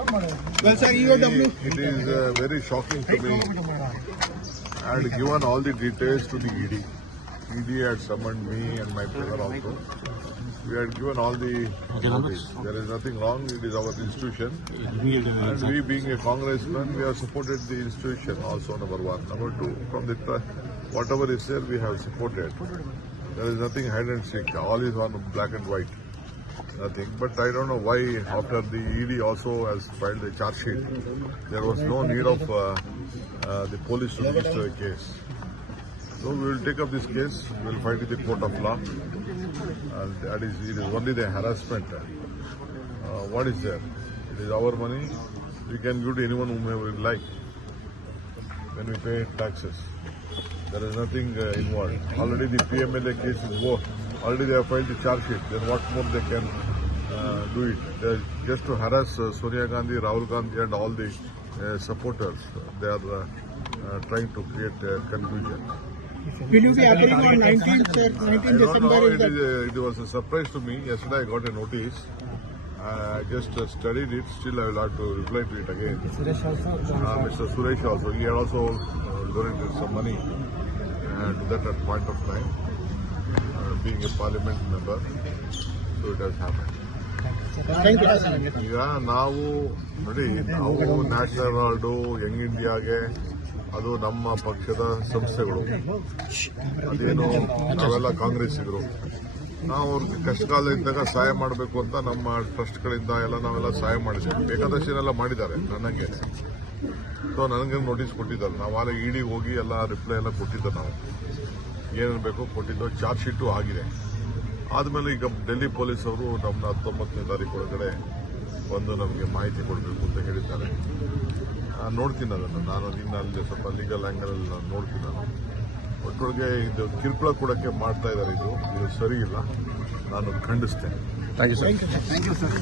Well, sir, EOW. It is very shocking to me. I had given all the details to the ED. ED had summoned me and my brother also. We had given all the notice. There is nothing wrong. It is our institution. And we being a congressman, we have supported the institution also, number one. Number two, from the whatever is there, we have supported. There is nothing hide and seek. All is on black and white. Nothing. But I don't know why after the ED also has filed a charge sheet, there was no need of the police to register a case. So we will take up this case. We will fight in the court of law. It is only the harassment. What is there? It is our money. We can give to anyone whom we like when we pay taxes. There is nothing involved. Already the PMLA case is over. Already they have filed the charge sheet. Then what more they can do it? They're just to harass Sonia Gandhi, Rahul Gandhi and all the supporters. They are trying to create confusion. Will you be appearing on 19th December? It was a surprise to me. Yesterday I got a notice. I just studied it. Still I will have to reply to it again. Mr. Suresh also. He had also donated some money to that at point of time. Being a parliament member. So it has happened. ಈಗ ನಾವು ನೋಡಿ ನಾವು national award Young ಇಂಡಿಯಾಗೆ ಅದು ನಮ್ಮ ಪಕ್ಷದ ಸಂಸ್ಥೆಗಳು ಅದೇನು ನಾವೆಲ್ಲ ಕಾಂಗ್ರೆಸ್ಸಿಗರು ನಾವು ಅವ್ರಿಗೆ ಕಷ್ಟಕಾಲ ಇದ್ದಾಗ ಸಹಾಯ ಮಾಡಬೇಕು ಅಂತ ನಮ್ಮ ಟ್ರಸ್ಟ್ಗಳಿಂದ ಎಲ್ಲ ನಾವೆಲ್ಲ ಸಹಾಯ ಮಾಡಿದ್ದೇವೆ ಬೇಕಾದಷ್ಟೇನೆಲ್ಲ ಮಾಡಿದ್ದಾರೆ ನನಗೆ ಸೊ ನನಗೆ ನೋಟಿಸ್ ಕೊಟ್ಟಿದ್ದಾರೆ ನಾವು ಆಗ ಇಡಿ ಹೋಗಿ ಎಲ್ಲ ರಿಪ್ಲೈ ಎಲ್ಲ ಕೊಟ್ಟಿದ್ದೆ ನಾವು ಏನೇನು ಬೇಕೋ ಕೊಟ್ಟಿದ್ದು ಚಾರ್ಜ್ ಶೀಟು ಆಗಿದೆ ಆದಮೇಲೆ ಈಗ ಡೆಲ್ಲಿ ಪೊಲೀಸ್ ಅವರು ನಮ್ಮನ್ನ 19ನೇ ತಾರೀಕು ಒಳಗಡೆ ಬಂದು ನಮಗೆ ಮಾಹಿತಿ ಕೊಡಬೇಕು ಅಂತ ಹೇಳಿದ್ದಾರೆ ನೋಡ್ತೀನಿ ಅದನ್ನು ನಾನು ಇನ್ನು ಅಲ್ಲಿ ಸ್ವಲ್ಪ ಲೀಗಲ್ ಆ್ಯಂಗಲಲ್ಲಿ ನಾನು ನೋಡ್ತೀನಿ ನಾನು ಒಟ್ಟೊಳಗೆ ಇದು ಕಿರುಕುಳ ಕೊಡೋಕ್ಕೆ ಮಾಡ್ತಾ ಇದ್ದಾರೆ ಇದು ಸರಿ ಇಲ್ಲ ನಾನು ಖಂಡಿಸ್ತೇನೆ. Thank you sir.